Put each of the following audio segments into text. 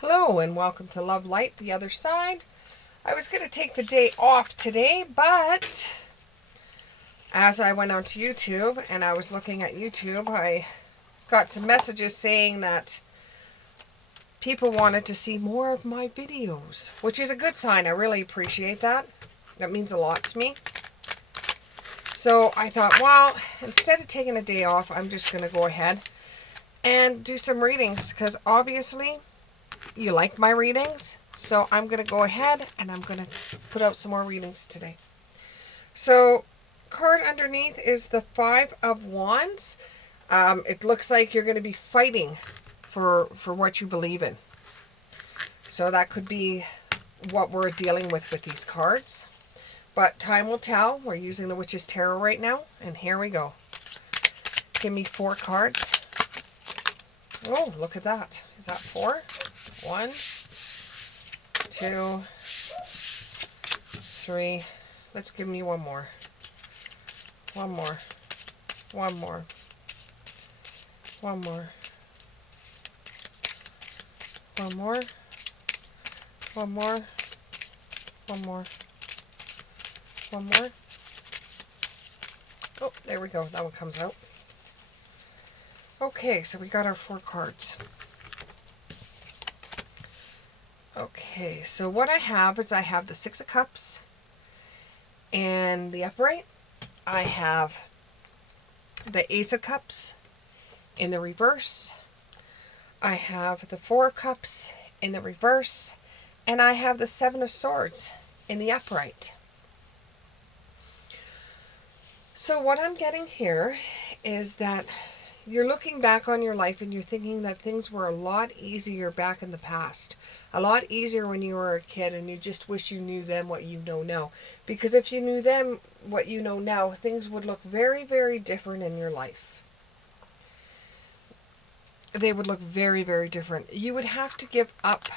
Hello and welcome to Love Light, the other side. I was going to take the day off today, but as I went onto YouTube and I was looking at YouTube, I got some messages saying that people wanted to see more of my videos, which is a good sign. I really appreciate that. That means a lot to me. So I thought, well, instead of taking a day off, I'm just going to go ahead and do some readings because obviously you like my readings. So I'm going to go ahead and I'm going to put out some more readings today. So card underneath is the Five of Wands. It looks like you're going to be fighting for what you believe in. So that could be what we're dealing with these cards. But time will tell. We're using the Witch's Tarot right now. And here we go. Give me 4 cards. Oh, look at that. Is that 4? 1, 2, 3. Let's give me one more. One more. One more. One more. One more. One more. One more. One more. Oh, there we go. That one comes out. Okay, so we got our 4 cards. Okay, so what I have is I have the 6 of Cups in the upright. I have the Ace of Cups in the reverse. I have the 4 of Cups in the reverse. And I have the 7 of Swords in the upright. So what I'm getting here is that you're looking back on your life and you're thinking that things were a lot easier back in the past. A lot easier when you were a kid and you just wish you knew then what you know now. Because if you knew then what you know now, things would look very, very different in your life. They would look very, very different. You would have to give up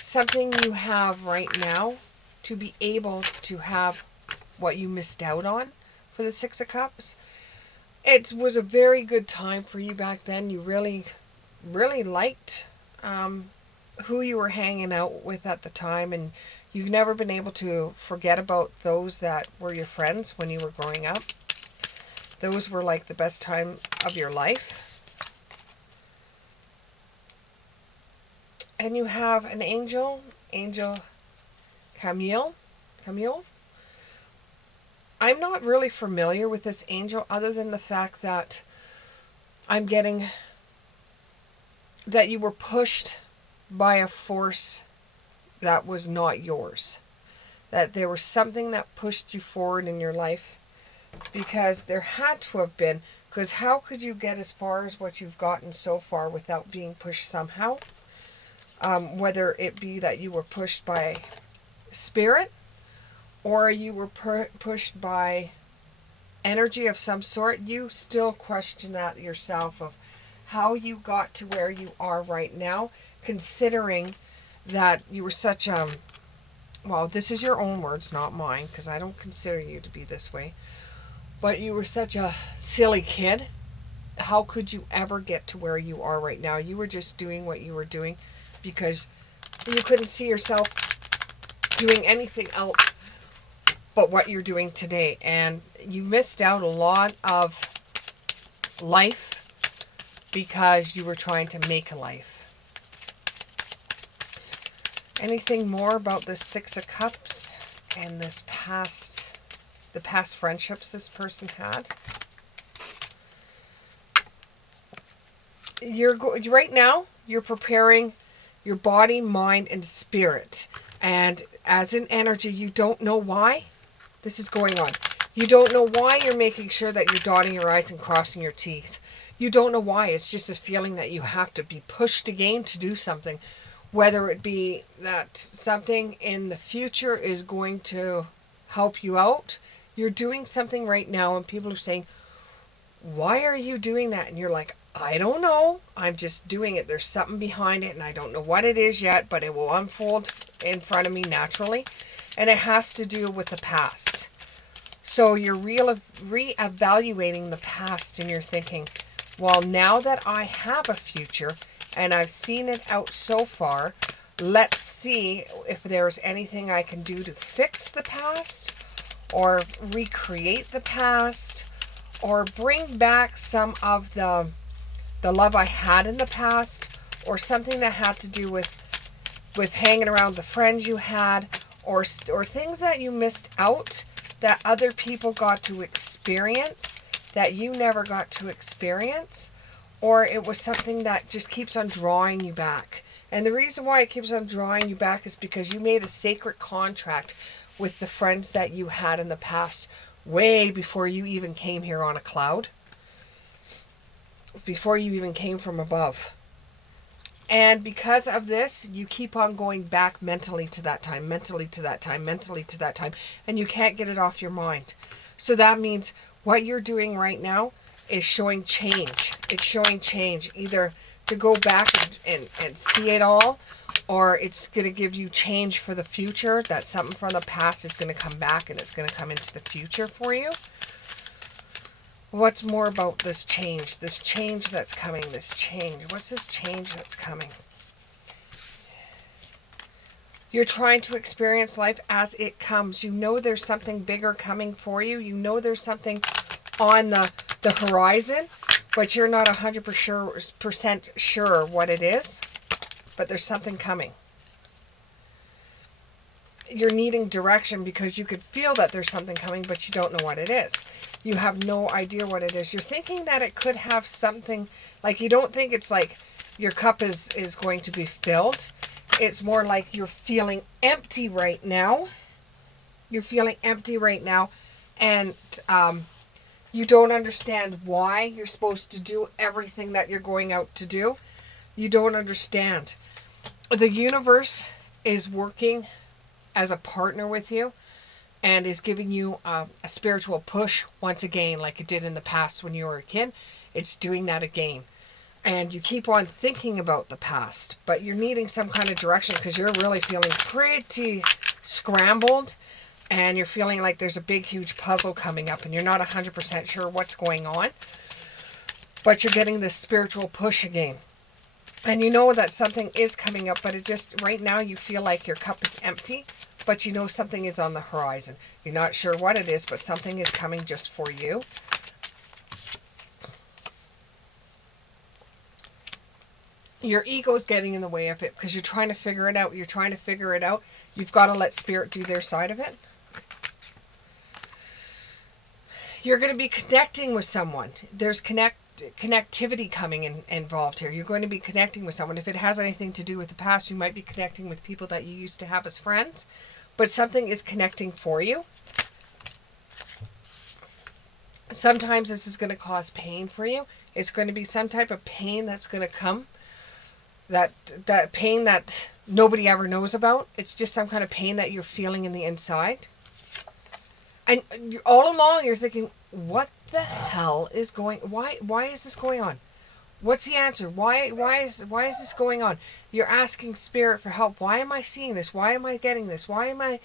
something you have right now to be able to have what you missed out on for the 6 of Cups. It was a very good time for you back then. You really, really liked who you were hanging out with at the time, and you've never been able to forget about those that were your friends when you were growing up. Those were like the best time of your life. And you have an angel, Angel Camille. I'm not really familiar with this angel other than the fact that I'm getting that you were pushed by a force that was not yours. That there was something that pushed you forward in your life, because there had to have been, because how could you get as far as what you've gotten so far without being pushed somehow? Whether it be that you were pushed by spirit or you were pushed by energy of some sort, you still question that yourself of how you got to where you are right now, considering that you were such a, well, this is your own words, not mine, because I don't consider you to be this way, but you were such a silly kid. How could you ever get to where you are right now? You were just doing what you were doing because you couldn't see yourself doing anything else but what you're doing today. And you missed out a lot of life because you were trying to make a life. Anything more about this 6 of Cups and this the past friendships this person had? Right now, you're preparing your body, mind, and spirit. And as an energy, you don't know why this is going on. You don't know why you're making sure that you're dotting your I's and crossing your T's. You don't know why. It's just this feeling that you have to be pushed again to do something. Whether it be that something in the future is going to help you out. You're doing something right now and people are saying, why are you doing that? And you're like, I don't know. I'm just doing it. There's something behind it and I don't know what it is yet, but it will unfold in front of me naturally. And it has to do with the past. So you're reevaluating the past and you're thinking, well, now that I have a future and I've seen it out so far, let's see if there's anything I can do to fix the past or recreate the past or bring back some of the love I had in the past, or something that had to do with hanging around the friends you had, or things that you missed out that other people got to experience that you never got to experience, or it was something that just keeps on drawing you back. And the reason why it keeps on drawing you back is because you made a sacred contract with the friends that you had in the past way before you even came here on a cloud, before you even came from above. And because of this, you keep on going back mentally to that time, mentally to that time, mentally to that time, and you can't get it off your mind. So that means what you're doing right now is showing change. It's showing change, either to go back and see it all, or it's going to give you change for the future, that something from the past is going to come back and it's going to come into the future for you. What's more about this change that's coming, this change? What's this change that's coming? You're trying to experience life as it comes. You know there's something bigger coming for you. You know there's something on the horizon, but you're not 100% sure what it is, but there's something coming. You're needing direction because you could feel that there's something coming, but you don't know what it is. You have no idea what it is. You're thinking that it could have something, like you don't think it's like your cup is going to be filled. It's more like you're feeling empty right now. You're feeling empty right now, and you don't understand why you're supposed to do everything that you're going out to do. You don't understand. The universe is working as a partner with you and is giving you a spiritual push once again, like it did in the past when you were a kid. It's doing that again. And you keep on thinking about the past, but you're needing some kind of direction because you're really feeling pretty scrambled, and you're feeling like there's a big, huge puzzle coming up and you're not 100% sure what's going on, but you're getting this spiritual push again. And you know that something is coming up, but it just, right now you feel like your cup is empty, but you know something is on the horizon. You're not sure what it is, but something is coming just for you. Your ego's getting in the way of it because you're trying to figure it out. You're trying to figure it out. You've got to let spirit do their side of it. You're going to be connecting with someone. There's connectivity coming involved here. You're going to be connecting with someone. If it has anything to do with the past, you might be connecting with people that you used to have as friends, but something is connecting for you. Sometimes this is going to cause pain for you. It's going to be some type of pain that's going to come. That pain that nobody ever knows about. It's just some kind of pain that you're feeling in the inside. And all along you're thinking, what the hell is going, why is this going on? What's the answer? Why is this going on? You're asking spirit for help. Why am I seeing this? Why am I getting this? Why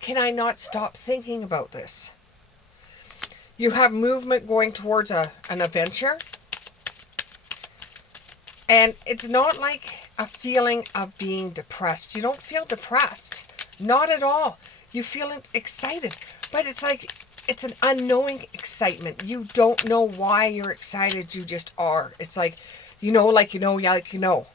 can I not stop thinking about this? You have movement going towards an adventure. And it's not like a feeling of being depressed. You don't feel depressed. Not at all. You feel excited. But it's like, it's an unknowing excitement. You don't know why you're excited. You just are. It's like, like you know.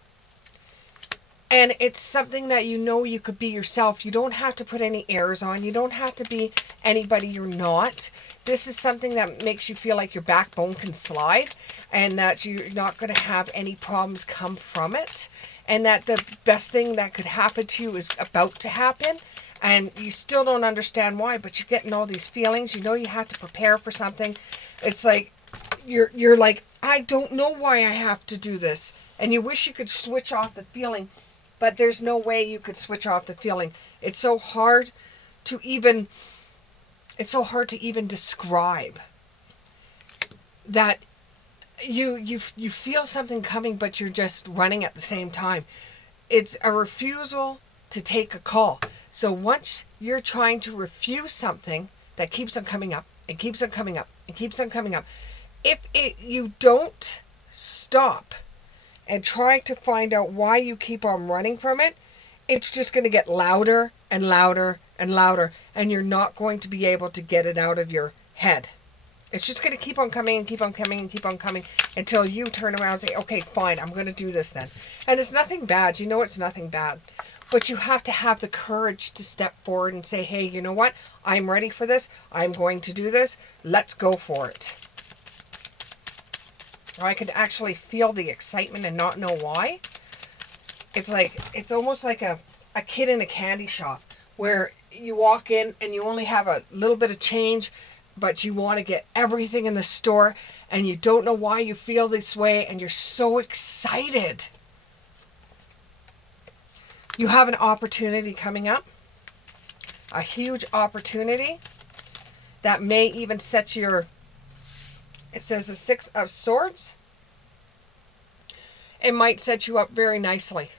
And it's something that you could be yourself. You don't have to put any airs on. You don't have to be anybody you're not. This is something that makes you feel like your backbone can slide and that you're not going to have any problems come from it. And that the best thing that could happen to you is about to happen. And you still don't understand why, but you're getting all these feelings. You know you have to prepare for something. It's like, you're like, I don't know why I have to do this. And you wish you could switch off the feeling, but there's no way you could switch off the feeling. It's so hard to even describe that you feel something coming, but you're just running at the same time. It's a refusal to take a call. So once you're trying to refuse something that keeps on coming up, and keeps on coming up, and keeps on coming up, you don't stop and try to find out why you keep on running from it, it's just going to get louder and louder and louder, and you're not going to be able to get it out of your head. It's just going to keep on coming and keep on coming and keep on coming until you turn around and say, okay, fine, I'm going to do this then. And it's nothing bad. You know it's nothing bad. But you have to have the courage to step forward and say, hey, you know what? I'm ready for this. I'm going to do this. Let's go for it. Or I could actually feel the excitement and not know why. It's almost like a kid in a candy shop where you walk in and you only have a little bit of change, but you want to get everything in the store and you don't know why you feel this way and you're so excited. You have an opportunity coming up, a huge opportunity that may even set your, it says the 6 of Swords. It might set you up very nicely.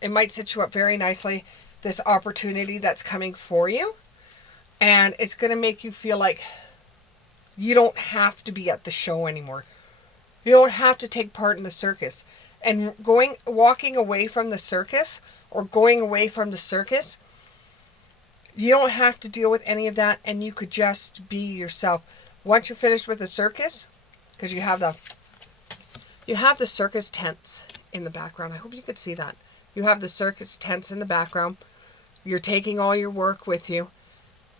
It might set you up very nicely, this opportunity that's coming for you. And it's going to make you feel like you don't have to be at the show anymore. You don't have to take part in the circus. And walking away from the circus or going away from the circus, you don't have to deal with any of that, and you could just be yourself. Once you're finished with the circus, because you have the circus tents in the background. I hope you could see that. You have the circus tents in the background. You're taking all your work with you.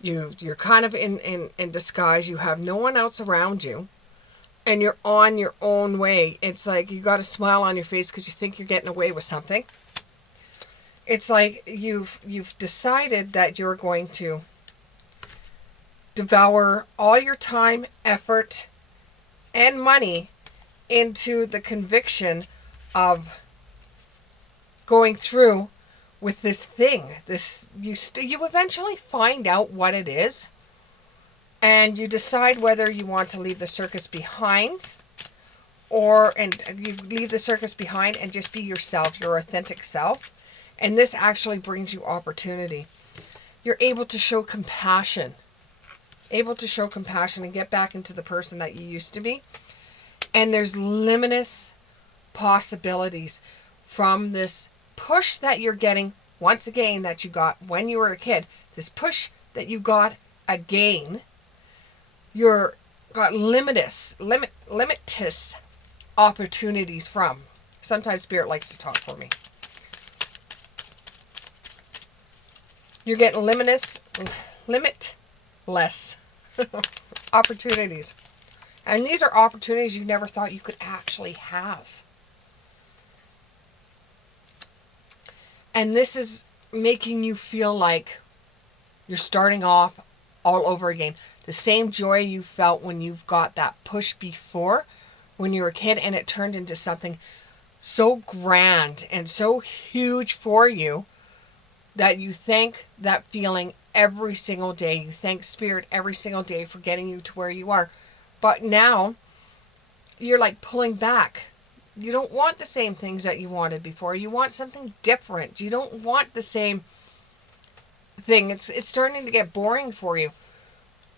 You're kind of in disguise. You have no one else around you. And you're on your own way. It's like you got a smile on your face because you think you're getting away with something. It's like you've decided that you're going to devour all your time, effort, and money into the conviction of going through with this thing. You eventually find out what it is, and you decide whether you want to leave the circus behind, and you leave the circus behind and just be yourself, your authentic self. And this actually brings you opportunity. You're able to show compassion. Able to show compassion and get back into the person that you used to be. And there's limitless possibilities from this push that you're getting, once again, that you got when you were a kid. This push that you got again. You're got limitless opportunities from. Sometimes Spirit likes to talk for me. You're getting limitless opportunities. And these are opportunities you never thought you could actually have. And this is making you feel like you're starting off all over again. The same joy you felt when you've got that push before when you were a kid, and it turned into something so grand and so huge for you that you thank that feeling every single day. You thank Spirit every single day for getting you to where you are. But now you're like pulling back. You don't want the same things that you wanted before. You want something different. You don't want the same thing. It's starting to get boring for you.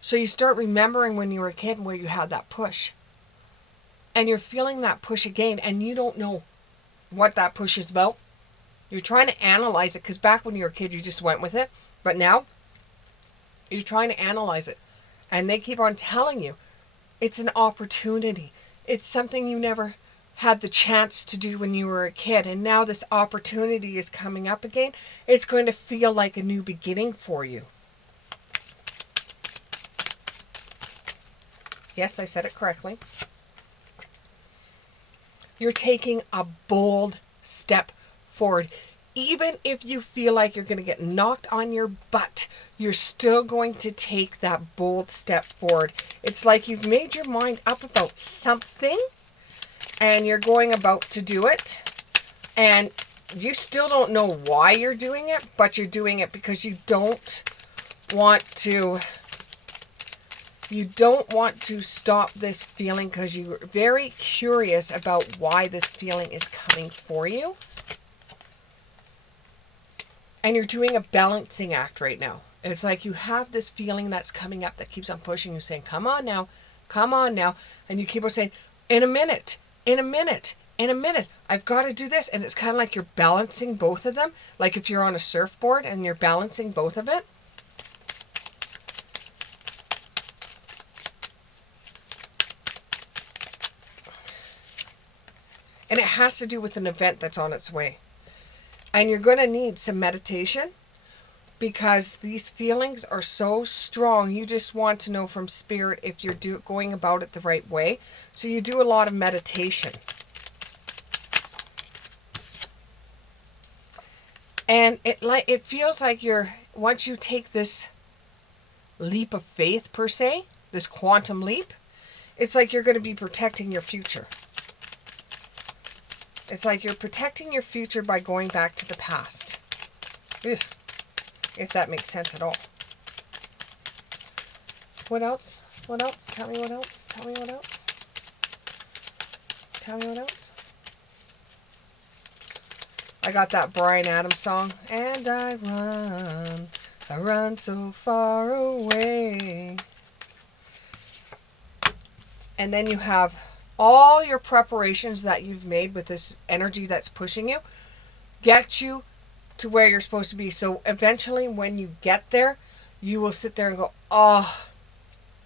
So you start remembering when you were a kid where you had that push. And you're feeling that push again, and you don't know what that push is about. You're trying to analyze it, because back when you were a kid, you just went with it. But now, you're trying to analyze it. And they keep on telling you, it's an opportunity. It's something you never had the chance to do when you were a kid. And now this opportunity is coming up again. It's going to feel like a new beginning for you. Yes, I said it correctly. You're taking a bold step forward. Even if you feel like you're going to get knocked on your butt, you're still going to take that bold step forward. It's like you've made your mind up about something and you're going about to do it. And you still don't know why you're doing it, but you're doing it because you don't want to stop this feeling, because you're very curious about why this feeling is coming for you. And you're doing a balancing act right now. It's like you have this feeling that's coming up that keeps on pushing you, saying, come on now, Come on now. And you keep on saying, in a minute, in a minute, in a minute, I've got to do this. And it's kind of like you're balancing both of them. Like if you're on a surfboard and you're balancing both of it. And it has to do with an event that's on its way. And you're going to need some meditation because these feelings are so strong. You just want to know from Spirit if you're going about it the right way. So you do a lot of meditation. And it feels like once you take this leap of faith per se, this quantum leap, it's like you're going to be protecting your future. It's like you're protecting your future by going back to the past. If that makes sense at all. What else? What else? Tell me what else. Tell me what else. Tell me what else. I got that Bryan Adams song. And I run so far away. And then you have all your preparations that you've made with this energy that's pushing you, get you to where you're supposed to be. So eventually when you get there, you will sit there and go, oh,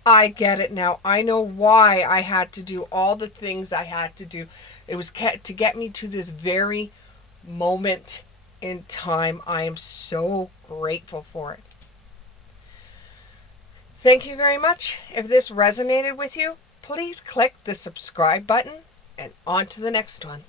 I get it now. I know why I had to do all the things I had to do. It was to get me to this very moment in time. I am so grateful for it. Thank you very much. If this resonated with you, please click the subscribe button and on to the next one.